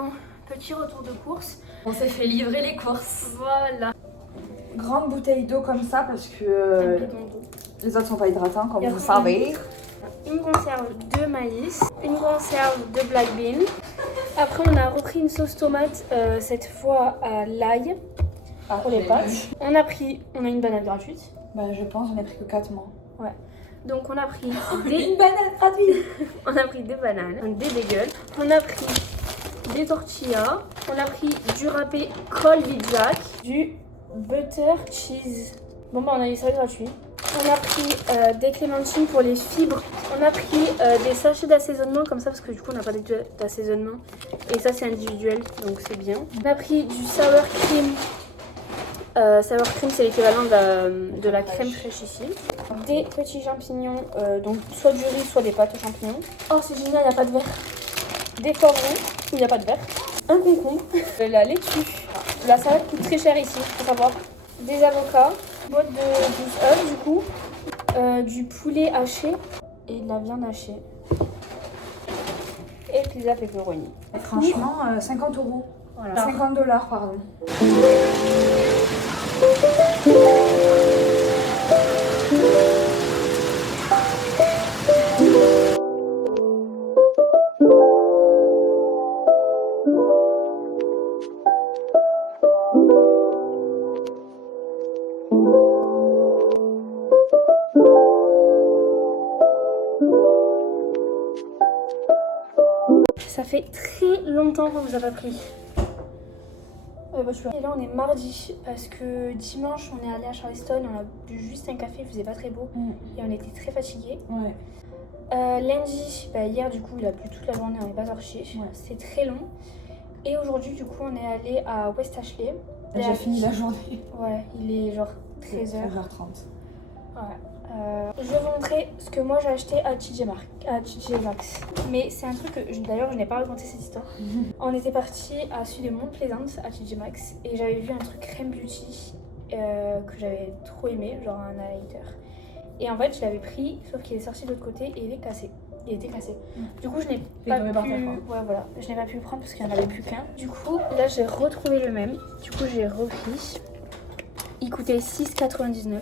Bon, petit retour de course. On s'est fait livrer les courses. Voilà. Grande bouteille d'eau comme ça parce que les autres sont pas hydratants comme vous savez. Une conserve de maïs, une conserve de black bean. Après on a repris une sauce tomate, cette fois à l'ail pour les pâtes. On a une banane gratuite. Bah je pense on a pris que 4 mois. Ouais. Donc on a pris une banane gratuite. On a pris des bananes, des bagels. On a pris des tortillas. On a pris du râpé Colby-Jack, du butter cheese. Bon bah on a eu ça gratuit. On a pris des clémentines pour les fibres. On a pris des sachets d'assaisonnement comme ça parce que du coup on n'a pas d'assaisonnement. Et ça c'est individuel donc c'est bien. On a pris du sour cream. Sour cream c'est l'équivalent de la crème fraîche ici. Des petits champignons, donc soit du riz soit des pâtes aux champignons. Oh c'est génial, il n'y a pas de verre. Des poivrons, il n'y a pas de verre. Un concombre, la laitue. La salade coûte très cher ici, faut savoir. Des avocats, une boîte de 12 œufs du coup, du poulet haché et de la viande hachée. Et pizza pepperoni. Franchement, 50 €. Voilà. 50 $, pardon. Ça fait très longtemps qu'on vous a pas pris. Et là on est mardi parce que dimanche on est allé à Charleston, on a bu juste un café, il faisait pas très beau et on était très fatigués. Ouais. Lundi, hier du coup il a plu toute la journée, on n'est pas sorti. Ouais. C'est très long. Et aujourd'hui du coup on est allé à West Ashley. J'ai déjà fini la journée. Ouais, il est genre 13h. 13h30. Ouais. Je vais vous montrer ce que moi j'ai acheté à TJ Maxx. Mais c'est un truc que d'ailleurs je n'ai pas raconté cette histoire. On était parti à celui de Mont-Plaisance à TJ Maxx et j'avais vu un truc crème beauty que j'avais trop aimé, genre un highlighter. Et en fait je l'avais pris sauf qu'il est sorti de l'autre côté et il est cassé. Il était cassé. Du coup je n'ai pas pu. Ouais voilà, je n'ai pas pu le prendre parce qu'il n'y en avait plus qu'un. Du coup là j'ai retrouvé le même. Du coup j'ai repris. Il coûtait 6,99 €.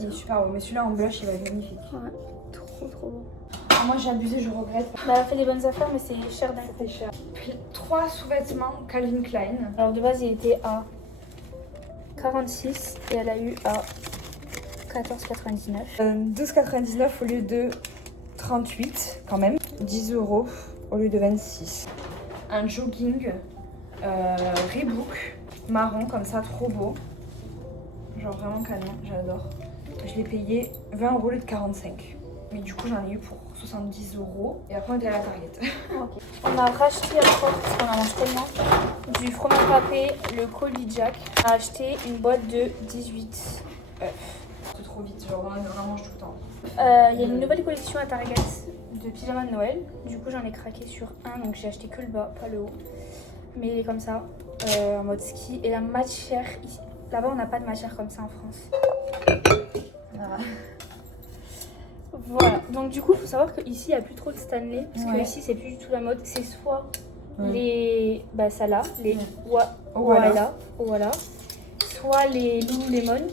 Il est super beau, mais celui-là en blush il va être magnifique. Ouais, trop beau. Ah, moi j'ai abusé, je regrette. Bah, elle a fait des bonnes affaires, mais c'est cher d'un coup. C'est cher. Puis 3 sous-vêtements Calvin Klein. Alors de base, il était à 46 et elle a eu à 14,99. 12,99 au lieu de 38 quand même. 10 € au lieu de 26. Un jogging Reebok marron comme ça, trop beau. Genre vraiment canon, j'adore. Je l'ai payé 20 € au lieu de 45. Mais du coup j'en ai eu pour 70 € et après on était à la Target. Okay. On a racheté encore, parce qu'on en mange tellement, du fromage râpé, le Colby-Jack. On a acheté une boîte de 18 œufs. C'est trop vite, genre on en mange tout le temps. Il y a une nouvelle collection à Target de pyjamas de Noël. Du coup j'en ai craqué sur un, donc j'ai acheté que le bas, pas le haut. Mais il est comme ça, en mode ski. Et la matière, là-bas on n'a pas de matière comme ça en France. Voilà, donc du coup il faut savoir qu'ici il n'y a plus trop de Stanley, parce que ici c'est plus du tout la mode, c'est soit les Sala, les Owala, soit les Lululemon,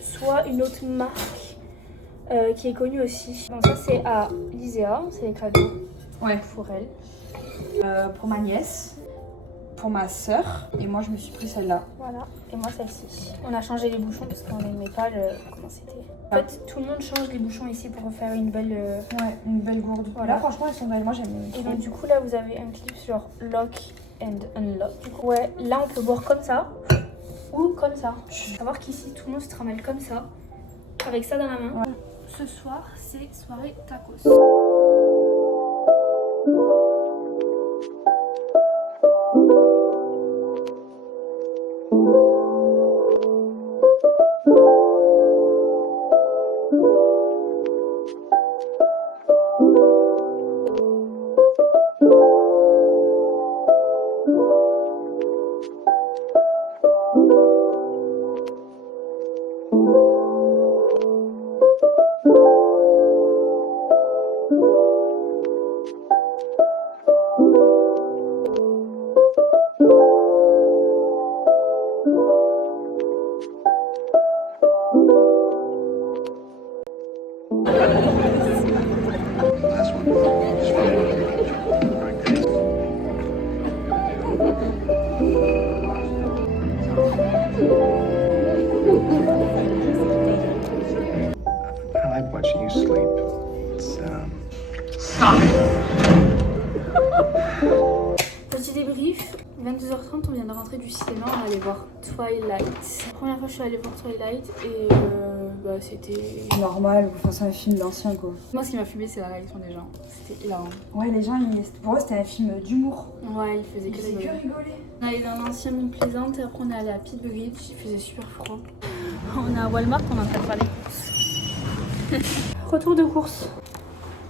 soit une autre marque qui est connue aussi. Donc ça c'est à l'ISEA, c'est les cadeaux pour elle. Pour ma nièce, pour ma soeur, et moi je me suis pris celle-là. Voilà, et moi celle-ci. On a changé les bouchons parce qu'on n'aimait pas comment c'était. En fait, tout le monde change les bouchons ici pour faire une belle... une belle gourde. Voilà, là, franchement, elles sont belles. Moi, j'aime. Et donc, du coup, là, vous avez un clip genre lock and unlock. Du coup, ouais, là, on peut boire comme ça ou comme ça. Faut savoir qu'ici, tout le monde se trimballe comme ça, avec ça dans la main. Ouais. Ce soir, c'est soirée tacos. I like watching you sleep. It's, Petit débrief, 22h30, on vient de rentrer du cinéma, on allait voir Twilight. La première fois que je suis allée voir Twilight et c'était... Normal, enfin, c'est un film d'ancien quoi. Moi ce qui m'a fumé c'est la réaction des gens, c'était hilarant. Ouais, les gens, pour eux, c'était un film d'humour. Ouais, il faisait que rigoler. rigoler. On est allé dans l'ancien Mont Plaisante et après on est allé à Pittsburgh, il faisait super froid. On est à Walmart, on est en train de faire les courses. Retour de course.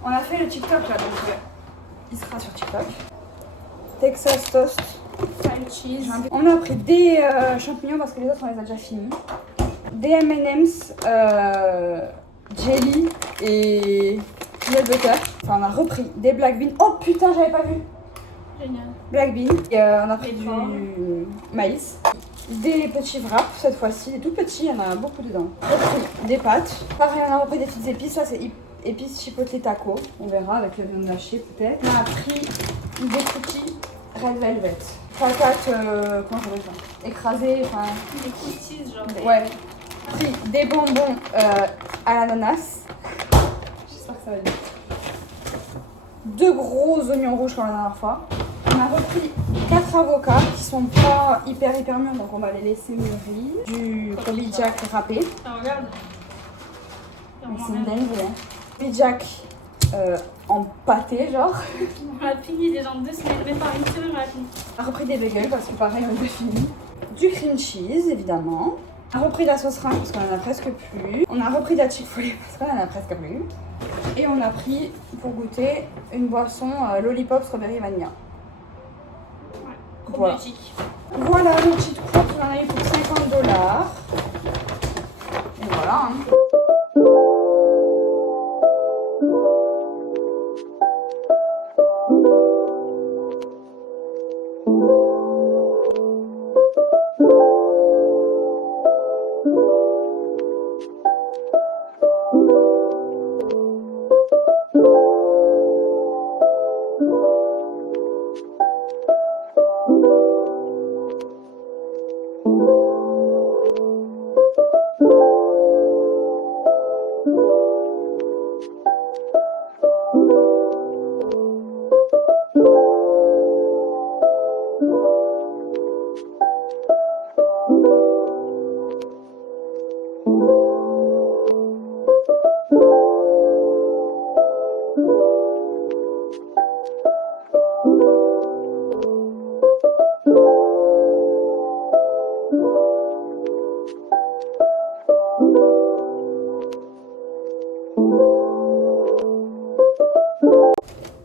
On a fait le TikTok là, donc il sera sur TikTok. Texas Toast. Fried cheese. On a pris des champignons parce que les autres on les a déjà finis. Des M&M's, jelly et peanut butter. Enfin on a repris des black beans. Oh putain j'avais pas vu. Génial. Black beans. Et on a pris Et du toi maïs. Des petits wraps cette fois-ci, des tout petits, il y en a beaucoup dedans. On a repris des pâtes. Pareil on a repris des petites épices, ça c'est épices chipotle taco. On verra avec le viande hachée peut-être. On a pris des cookies red velvet. Patates, comment ça s'appelle ça? Écrasées, enfin... Des cookies genre. Ouais. Pris des bonbons à l'ananas. J'espère que ça va bien. 2 gros oignons rouges comme la dernière fois. On a repris 4 avocats qui sont pas hyper mûrs, donc on va les laisser mûrir. Du Kobe Jack râpé. Ah, regarde. C'est une dinguerie, hein. Kobe Jack en pâté, genre. On a fini déjà en 2 semaines, même pas une semaine on a fini. On a repris des bagels parce que pareil on a fini. Du cream cheese évidemment. On a repris de la sauce ranch parce qu'on en a presque plus. On a repris de la Chick-fil-A parce qu'on en a presque plus. Et on a pris pour goûter une boisson lollipop strawberry vanilla. Voilà. Probiotique. Voilà nos petites courses, on en a eu pour 50 $. Et voilà. Hein.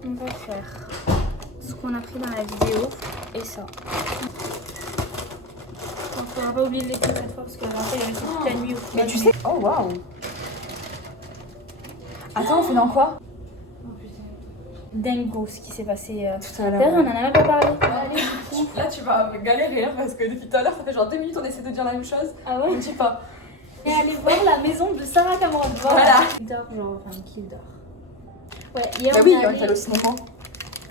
On va faire ce qu'on a pris dans la vidéo et ça. Donc on va pas oublier de l'écrire cette fois parce que après il y avait toute la nuit. Mais tu sais. Oh waouh. Attends, on fait dans quoi? Dingo ce qui s'est passé. Tout à D'ailleurs on en a même pas parlé. Allez, du coup. Là, tu vas galérer hein, parce que depuis tout à l'heure, ça fait genre 2 minutes on essaie de dire la même chose. Ah On ouais. ne dit pas. Et aller voir la maison de Sarah Cameron. Voilà. Qui dort genre, enfin qui dort. Ouais, hier Bah on oui, est on allé... est allé au cinéma.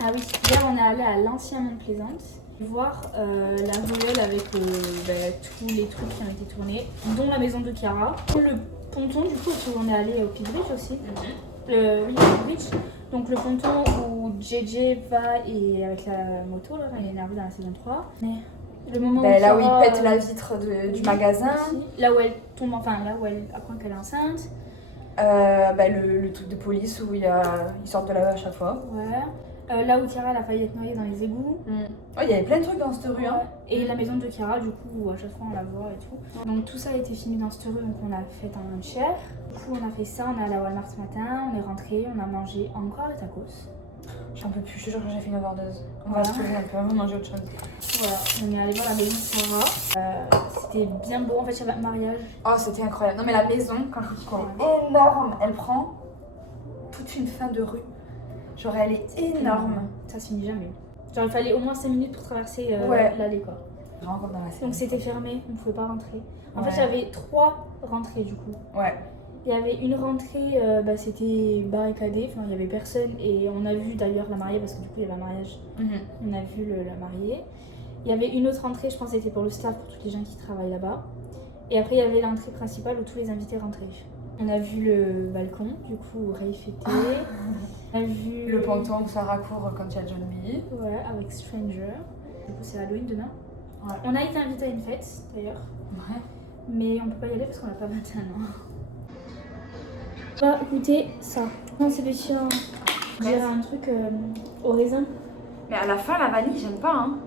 Ah oui, hier on est allé à l'ancien Mont Plaisante voir la ruelle avec tous les trucs qui ont été tournés, dont la maison de Chiara. Le ponton du coup, parce qu'on est allé au Pittsburgh aussi. Oui, au Pittsburgh. Donc le ponton où JJ va et avec la moto, là, il est énervé dans la saison 3. Mais le moment où Là où il Chiara, pète la vitre du magasin. aussi. Là où elle tombe, enfin là où elle apprend qu'elle est enceinte. Le truc de police où ils sortent de là à chaque fois. Ouais. Là où Chiara elle a failli être noyée dans les égouts. Ouais, il y avait plein de trucs dans cette rue. Hein. Et la maison de Chiara, du coup, où à chaque fois on la voit et tout. Donc tout ça a été filmé dans cette rue, donc on a fait un share. Du coup, on a fait ça, on est allé à Walmart ce matin, on est rentré, on a mangé encore les tacos. J'en peux plus, je te jure que j'ai fait une overdose. On Voilà. va se tourner, on peut vraiment manger autre chose. Voilà, on est allé voir la maison de Sarah. C'était bien beau, en fait, il y avait un mariage. Oh, c'était incroyable. Non, mais la maison, quand je dis qu'elle est énorme, elle prend toute une fin de rue. Genre, elle est énorme. Ça se finit jamais. Genre, il fallait au moins 5 minutes pour traverser Ouais. l'allée, quoi. Vraiment comme dans la série. Donc c'était fermé, on pouvait pas rentrer. En fait, Ouais. il y avait 3 rentrées, du coup. Ouais. Il y avait une rentrée, c'était barricadé, enfin il y avait personne et on a vu d'ailleurs la mariée parce que du coup il y avait un mariage, on a vu la mariée. Il y avait une autre entrée, je pense que c'était pour le staff, pour tous les gens qui travaillent là-bas. Et après il y avait l'entrée principale où tous les invités rentraient. On a vu le balcon, du coup où Ray fêtait. On a vu Le ponton où Sarah court quand il y a John B. Ouais, avec Stranger. Du coup c'est Halloween demain. Ouais. On a été invités à une fête d'ailleurs, Ouais. mais on peut pas y aller parce qu'on n'a pas 21 ans. On va goûter ça. Non, c'est des chiens. On dirait un truc au raisin. Mais à la fin, la vanille, j'aime pas. Hein.